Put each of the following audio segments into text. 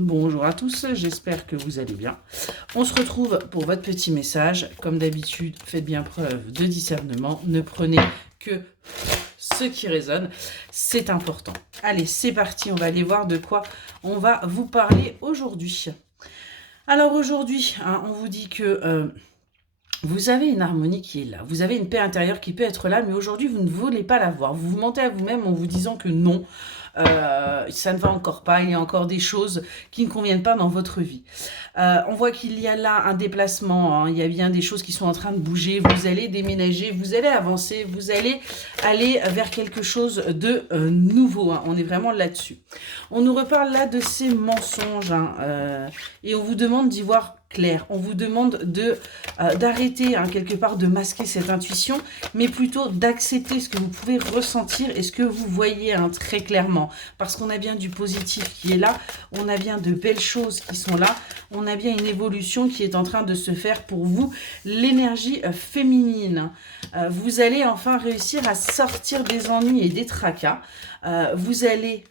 Bonjour à tous, j'espère que vous allez bien. On se retrouve pour votre petit message. Comme d'habitude, faites bien preuve de discernement. Ne prenez que ce qui résonne, c'est important. Allez, c'est parti, on va aller voir de quoi on va vous parler aujourd'hui. Alors aujourd'hui, on vous dit que vous avez une harmonie qui est là. Vous avez une paix intérieure qui peut être là, mais aujourd'hui, vous ne voulez pas la voir. Vous vous mentez à vous-même en vous disant que non, ça ne va encore pas, il y a encore des choses qui ne conviennent pas dans votre vie. On voit qu'il y a là un déplacement, il y a bien des choses qui sont en train de bouger, vous allez déménager, vous allez avancer, vous allez aller vers quelque chose de nouveau, on est vraiment là-dessus. On nous reparle là de ces mensonges, et on vous demande d'y voir clair. On vous demande d'arrêter quelque part de masquer cette intuition, mais plutôt d'accepter ce que vous pouvez ressentir et ce que vous voyez très clairement. Parce qu'on a bien du positif qui est là, on a bien de belles choses qui sont là, on a bien une évolution qui est en train de se faire pour vous, l'énergie féminine. Vous allez enfin réussir à sortir des ennuis et des tracas. Vous allez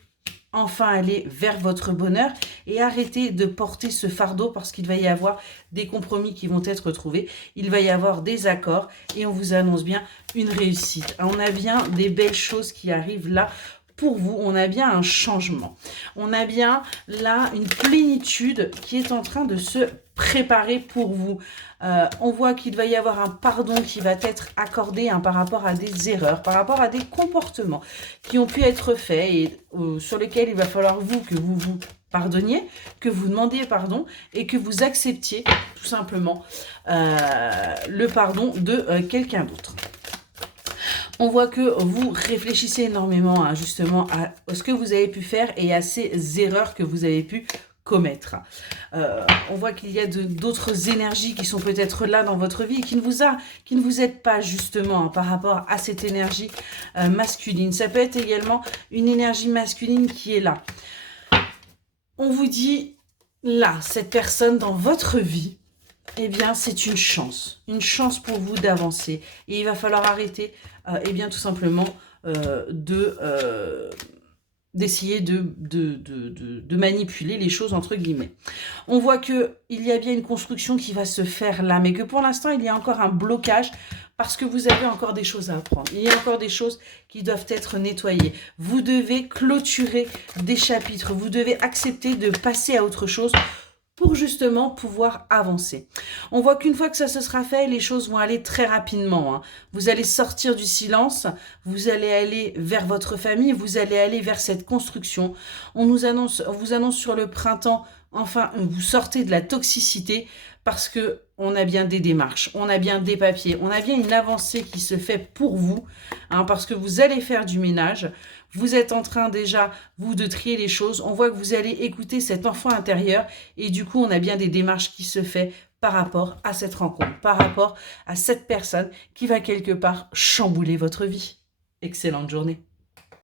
enfin aller vers votre bonheur et arrêter de porter ce fardeau parce qu'il va y avoir des compromis qui vont être trouvés, il va y avoir des accords et on vous annonce bien une réussite. On a bien des belles choses qui arrivent là pour vous, on a bien un changement. On a bien là une plénitude qui est en train de se préparer pour vous. On voit qu'il va y avoir un pardon qui va être accordé par rapport à des erreurs, par rapport à des comportements qui ont pu être faits et sur lesquels il va falloir que vous vous pardonniez, que vous demandiez pardon et que vous acceptiez tout simplement le pardon de quelqu'un d'autre. On voit que vous réfléchissez énormément justement à ce que vous avez pu faire et à ces erreurs que vous avez pu commettre. On voit qu'il y a d'autres énergies qui sont peut-être là dans votre vie et qui ne vous aident pas justement par rapport à cette énergie masculine. Ça peut être également une énergie masculine qui est là. On vous dit là, cette personne dans votre vie, eh bien, c'est une chance pour vous d'avancer. Et il va falloir arrêter, eh bien, tout simplement, d'essayer de manipuler les choses, entre guillemets. On voit qu'il y a bien une construction qui va se faire là, mais que pour l'instant, il y a encore un blocage parce que vous avez encore des choses à apprendre. Il y a encore des choses qui doivent être nettoyées. Vous devez clôturer des chapitres. Vous devez accepter de passer à autre chose pour justement pouvoir avancer. On voit qu'une fois que ça se sera fait, les choses vont aller très rapidement. Vous allez sortir du silence, vous allez aller vers votre famille, vous allez aller vers cette construction. On vous annonce sur le printemps, enfin, vous sortez de la toxicité parce que on a bien des démarches, on a bien des papiers, on a bien une avancée qui se fait pour vous, parce que vous allez faire du ménage. Vous êtes en train déjà, vous, de trier les choses. On voit que vous allez écouter cet enfant intérieur et du coup, on a bien des démarches qui se font par rapport à cette rencontre, par rapport à cette personne qui va quelque part chambouler votre vie. Excellente journée.